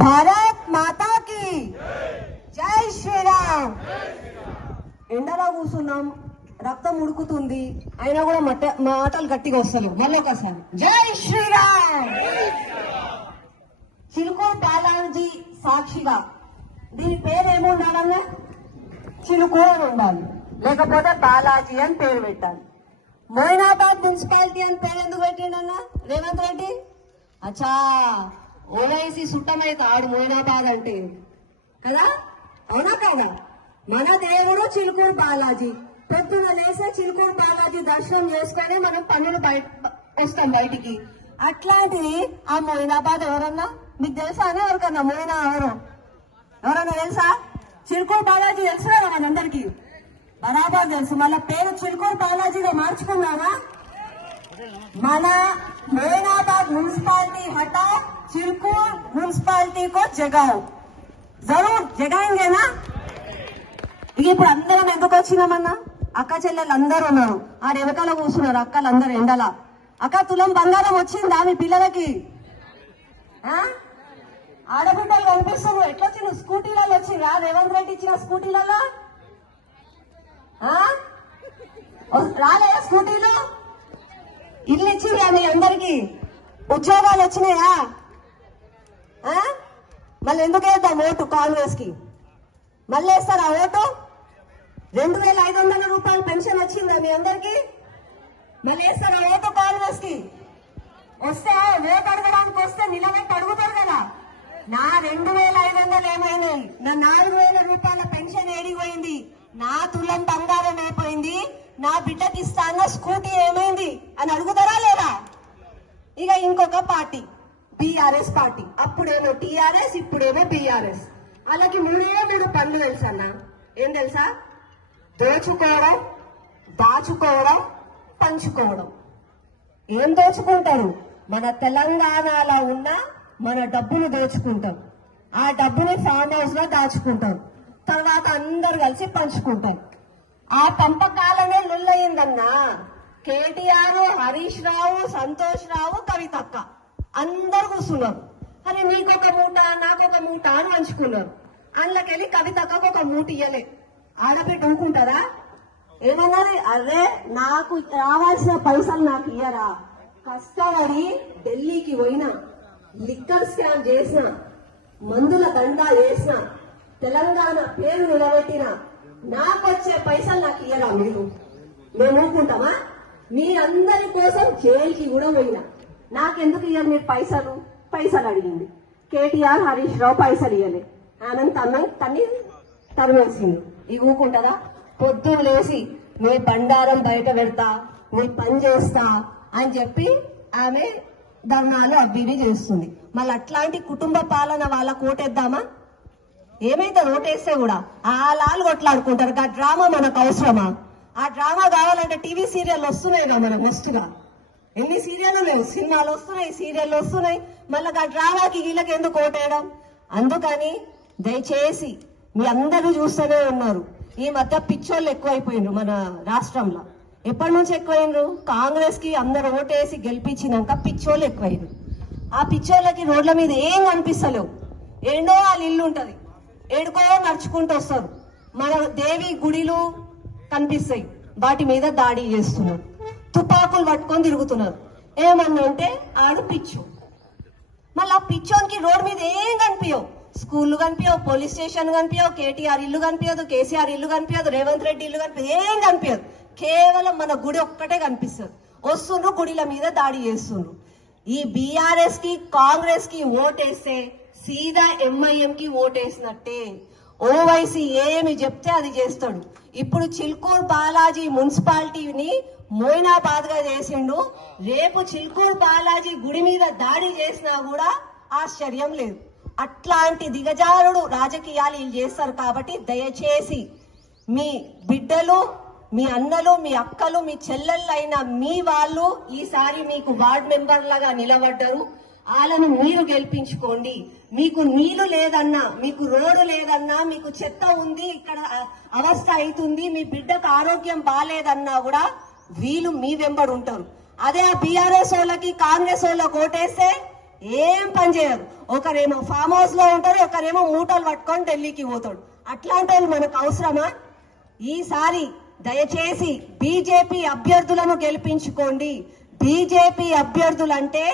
భారత్ మాతా కి జై శ్రీరామ్. ఎండలో కూర్చున్నాం, రక్తం ఉడుకుతుంది, అయినా కూడా మాటలు గట్టిగా వస్తలేవు. మళ్ళొకసారి జై శ్రీరామ్. చిలుకూరు బాలాజీ సాక్షిగా దీని పేరు ఏముండాలన్నా చిలుకూరు అని ఉండాలి, లేకపోతే బాలాజీ అని పేరు పెట్టాలి. మోయినాబాద్ మున్సిపాలిటీ అని పేరు ఎందుకు పెట్టిండన్నా రేవంత్ రెడ్డి? అచ్చా, ఓవైసీ సుట్టమైతే ఆడు మోయినాబాద్ అంటే కదా, అవునా కాదా? మన దేవుడు చిలుకూరు బాలాజీ. పొద్దున లేసే చిలుకూరు బాలాజీ దర్శనం చేసుకుని మనం పన్నులు వస్తాం బయటికి. అట్లాంటిది ఆ మోయినాబాద్ ఎవరన్నా మీకు తెలుసా అని? ఎవరికన్నా మోయినా ఎవరన్నా తెలుసా? చిలుకూరు బాలాజీ తెలుసు కదా మనందరికి, బరాబర్ తెలుసు. మళ్ళా పేరు చిలుకూరు బాలాజీగా మార్చుకున్నారా? మన మోయినాబాద్ మున్సిపాలిటీ हटा चिलकूर మున్సిపాలిటీ को जगाओ, जरूर जगाएंगेना. ఇప్పుడు అందరం ఎందుకు వచ్చినామన్నా? అక్క చెల్లెలు అందరూ ఉన్నారు, ఆ వెనకాల కూర్చున్నారు అక్కలు అందరు ఎండల. అక్క తులం బంగారం వచ్చిందా మీ పిల్లలకి? ఆడబిడ్డలు కనిపిస్తున్నారు. ఎట్లా వచ్చింది? స్కూటీలలో వచ్చిందా? రేవంత్ రెడ్డి ఇచ్చిన స్కూటీలలో రాలేదా? స్కూటీలో ఇల్లు ఇచ్చిందా మీ అందరికి? ఉద్యోగాలు వచ్చినాయా? మళ్ళీ ఎందుకు వేద్దాం ఓటు కాంగ్రెస్ కి? మళ్ళీ వేస్తారా ఓటు? 2500 రూపాయలు పెన్షన్ వచ్చిందా మీ అందరికి? మళ్ళీ వేస్తారా ఓటు కాంగ్రెస్ కి? వస్తే ఓటు అడగడానికి వస్తే నిలబెట్టి అడుగుతారు కదా, నా 2500 ఏమైనాయి, నా 4000 రూపాయల పెన్షన్ ఏడిపోయింది, నా తులం బంగారం అయిపోయింది, నా బిడ్డకి ఇస్తాన్న స్కూటీ ఏమైంది అని అడుగుతారా లేదా? ఇక ఇంకొక పార్టీ బీఆర్ఎస్ పార్టీ, అప్పుడేమో టీఆర్ఎస్, ఇప్పుడేమో బీఆర్ఎస్. వాళ్ళకి 3 పనులు తెలుసా అన్న? ఏం తెలుసా? దోచుకోవడం, దాచుకోవడం, పంచుకోవడం. ఏం దోచుకుంటారు? మన తెలంగాణలో ఉన్న మన డబ్బును దోచుకుంటాం, ఆ డబ్బుని ఫామ్ హౌస్ లో దాచుకుంటాం, తర్వాత అందరు కలిసి పంచుకుంటాం. ఆ పంపకాలనే లొల్లయిందన్నా. కేటీఆర్, హరీష్ రావు, సంతోష్ రావు, కవితక్క అందరు కూర్చున్నారు. అరే నీకొక మూట నాకొక మూట అని పంచుకున్నారు. అందులోకెళ్ళి కవితక్కకు ఒక మూట ఇయ్యలే. ఆడబిడ్డ ఊరుకుంటారా? ఏమన్నది? అరే నాకు రావాల్సిన పైసలు నాకు ఇయ్యరా, కష్టపడి ఢిల్లీకి పోయినా, లిక్కర్ స్కామ్ చేసిన, మందుల దందా చేసిన, తెలంగాణ పేరు నిలబెట్టిన, నాకొచ్చే పైసలు నాకు ఇయ్యరా మీరు? మేము ఊరుకుంటామా? మీరందరి కోసం జైలుకి కూడా పోయినా, నాకెందుకు ఇయ్యాలి మీరు పైసలు? పైసలు అడిగింది కేటీఆర్, హరీష్ రావు పైసలు ఇయ్యలే, ఆనంద్ తన్ని తరిమేసింది. ఇవి ఊరుకుంటుందా? పొద్దున్న లేసి మీ బండారం బయట పెడతా, మీ పని చేస్తా అని చెప్పి ఆమె ధర్నాలు అవ్వివి చేస్తుంది. మళ్ళీ అట్లాంటి కుటుంబ పాలన వాళ్ళ కోటేద్దామా? ఏమైతే ఓటేస్తే కూడా ఆలాలు కొట్లాడుకుంటారు. ఆ డ్రామా మనకు అవసరమా? ఆ డ్రామా కావాలంటే టీవీ సీరియల్ వస్తున్నాయి కదా మనకు వస్తుగా. ఎన్ని సీరియల్ లేవు, సినిమాలు వస్తున్నాయి, సీరియల్ వస్తున్నాయి. మళ్ళీ ఆ డ్రామాకి వీళ్ళకి ఎందుకు ఓటేయడం? అందుకని దయచేసి మీ అందరూ చూస్తూనే ఉన్నారు, ఈ మధ్య పిచ్చోళ్ళు ఎక్కువైపోయినారు మన రాష్ట్రంలో. ఎప్పటి నుంచి ఎక్కువైనరు? కాంగ్రెస్ కి అందరు ఓటేసి గెలిపించినాక పిచ్చోళ్ళు ఎక్కువైనరు. ఆ పిచ్చోళ్ళకి రోడ్ల మీద ఏం కనిపిస్తలేవు. ఏండో వాళ్ళ ఇల్లు ఉంటది, ఏడుకో నడుచుకుంటూ వస్తారు. మన దేవి గుడిలు కనిపిస్తాయి, వాటి మీద దాడి చేస్తున్నారు, తుపాకులు పట్టుకొని తిరుగుతున్నారు. ఏమన్నా అంటే ఆడు పిచ్చు. మళ్ళీ ఆ పిచ్చోనికి రోడ్ మీద ఏం కనిపించవు, స్కూళ్ళు కనిపించవు, పోలీస్ స్టేషన్ కనిపించవు, కేటీఆర్ ఇల్లు కనిపించదు, కేసీఆర్ ఇల్లు కనిపించదు, రేవంత్ రెడ్డి ఇల్లు కనిపించదు, ఏం కనిపించదు. కేవలం మన గుడి ఒక్కటే కనిపిస్తుంది. వస్తుండ్రు, గుడిల మీద దాడి చేస్తుండ్రు. ఈ బీఆర్ఎస్ కి కాంగ్రెస్ కి ఓటేస్తే సీదా ఎంఐఎం కి ఓటేసినట్టే. ఓవైసీ ఏమి చెప్తే అది చేస్తాడు. ఇప్పుడు చిల్కూరు బాలాజీ మున్సిపాలిటీని మోయినాబాద్ గా చేసిండు. రేపు చిల్కూరు బాలాజీ గుడి మీద దాడి చేసినా కూడా ఆశ్చర్యం లేదు. అట్లాంటి దిగజారుడు రాజకీయాలు వీళ్ళు చేస్తారు. కాబట్టి దయచేసి మీ బిడ్డలు, మీ అన్నలు, మీ అక్కలు, మీ చెల్లెళ్ళైన మీ వాళ్ళు ఈసారి మీకు వార్డ్ మెంబర్ లాగా నిలబడ్డారు. వాళ్ళను మీరు గెలిపించుకోండి. మీకు నీళ్లు లేదన్నా, మీకు రోడ్డు లేదన్నా, మీకు చెత్త ఉంది, ఇక్కడ అవస్థ అవుతుంది, మీ బిడ్డకు ఆరోగ్యం బాగాలేదన్నా కూడా వీళ్ళు మీ వెంబడి ఉంటారు. అదే ఆ బీఆర్ఎస్ వాళ్ళకి కాంగ్రెస్ వాళ్ళకి ఓటేస్తే ఏం పని చేయరు. ఒకరేమో ఫామ్ హౌస్ లో ఉంటారు, ఒకరేమో మూటలు పట్టుకొని ఢిల్లీకి పోతాడు. అట్లాంటి వాళ్ళు మనకు అవసరమా? ఈసారి దయచేసి బీజేపీ అభ్యర్థులను గెలిపించుకోండి. బీజేపీ అభ్యర్థులంటే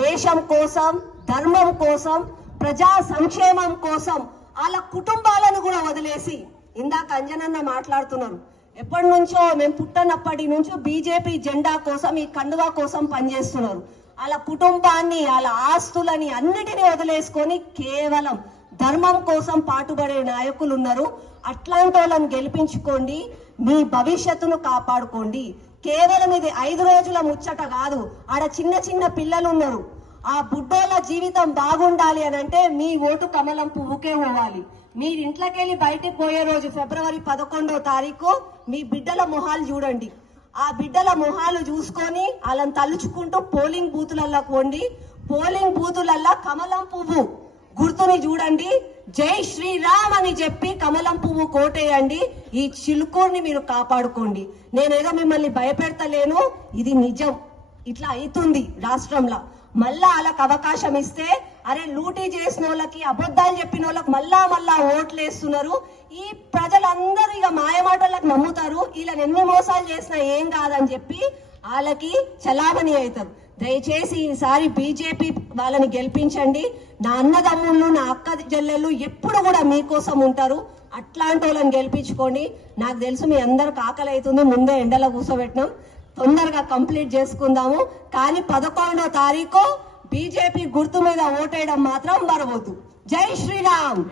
దేశం కోసం, ధర్మం కోసం, ప్రజా సంక్షేమం కోసం వాళ్ళ కుటుంబాలను కూడా వదిలేసి, ఇందాక అంజనన్న మాట్లాడుతున్నారు, ఎప్పటి నుంచో మేము పుట్టనప్పటి నుంచో బీజేపీ జెండా కోసం, ఈ కండువా కోసం పనిచేస్తున్నారు. వాళ్ళ కుటుంబాన్ని, వాళ్ళ ఆస్తులని అన్నిటినీ వదిలేసుకొని కేవలం ధర్మం కోసం పాటుపడే నాయకులు ఉన్నారు. అట్లాంటి వాళ్ళని గెలిపించుకోండి, మీ భవిష్యత్తును కాపాడుకోండి. కేవలం ఇది 5 రోజుల ముచ్చట కాదు. ఆడ చిన్న చిన్న పిల్లలు ఉన్నారు. ఆ బుడ్డోళ్ళ జీవితం బాగుండాలి అని అంటే మీ ఓటు కమలం పువ్వుకే పోవాలి. మీరు ఇంట్లోకెళ్ళి బయటకు పోయే రోజు ఫిబ్రవరి 11వ తారీఖు మీ బిడ్డల మొహాలు చూడండి. ఆ బిడ్డల మొహాలు చూసుకొని వాళ్ళని తలుచుకుంటూ పోలింగ్ బూతులల్లో పోండి. పోలింగ్ బూతులల్లో కమలం పువ్వు గుర్తుని చూడండి. జై శ్రీరామ్ అని చెప్పి కమలం పువ్వు కోటేయండి. ఈ చిలుకూరిని మీరు కాపాడుకోండి. నేనేదో మిమ్మల్ని భయపెడతలేను, ఇది నిజం. ఇట్లా అవుతుంది రాష్ట్రంలో. మళ్ళా వాళ్ళకి అవకాశం ఇస్తే, అరే లూటీ చేసిన వాళ్ళకి, అబద్ధాలు చెప్పిన వాళ్ళకి మళ్ళా ఓట్లు వేస్తున్నారు. ఈ ప్రజలందరూ ఇక మాయమాటలకు నమ్ముతారు. వీళ్ళని ఎన్ని మోసాలు చేసినా ఏం కాదని చెప్పి వాళ్ళకి చలామణి అవుతారు. దయచేసి ఈసారి బీజేపీ వాళ్ళని గెలిపించండి. నా అన్నదమ్ముళ్ళు, నా అక్క చెల్లెళ్ళు ఎప్పుడు కూడా మీకోసం ఉంటారు. అట్లాంటి వాళ్ళని గెలిపించుకోండి. నాకు తెలుసు మీ అందరికి ఆకలి అవుతుంది, ముందే ఎండలో కూర్చోబెట్టినాం, తొందరగా కంప్లీట్ చేసుకుందాము. కానీ 11వ తారీఖు బీజేపీ గుర్తు మీద ఓటేయడం మాత్రం మరవద్దు. జై శ్రీరామ్.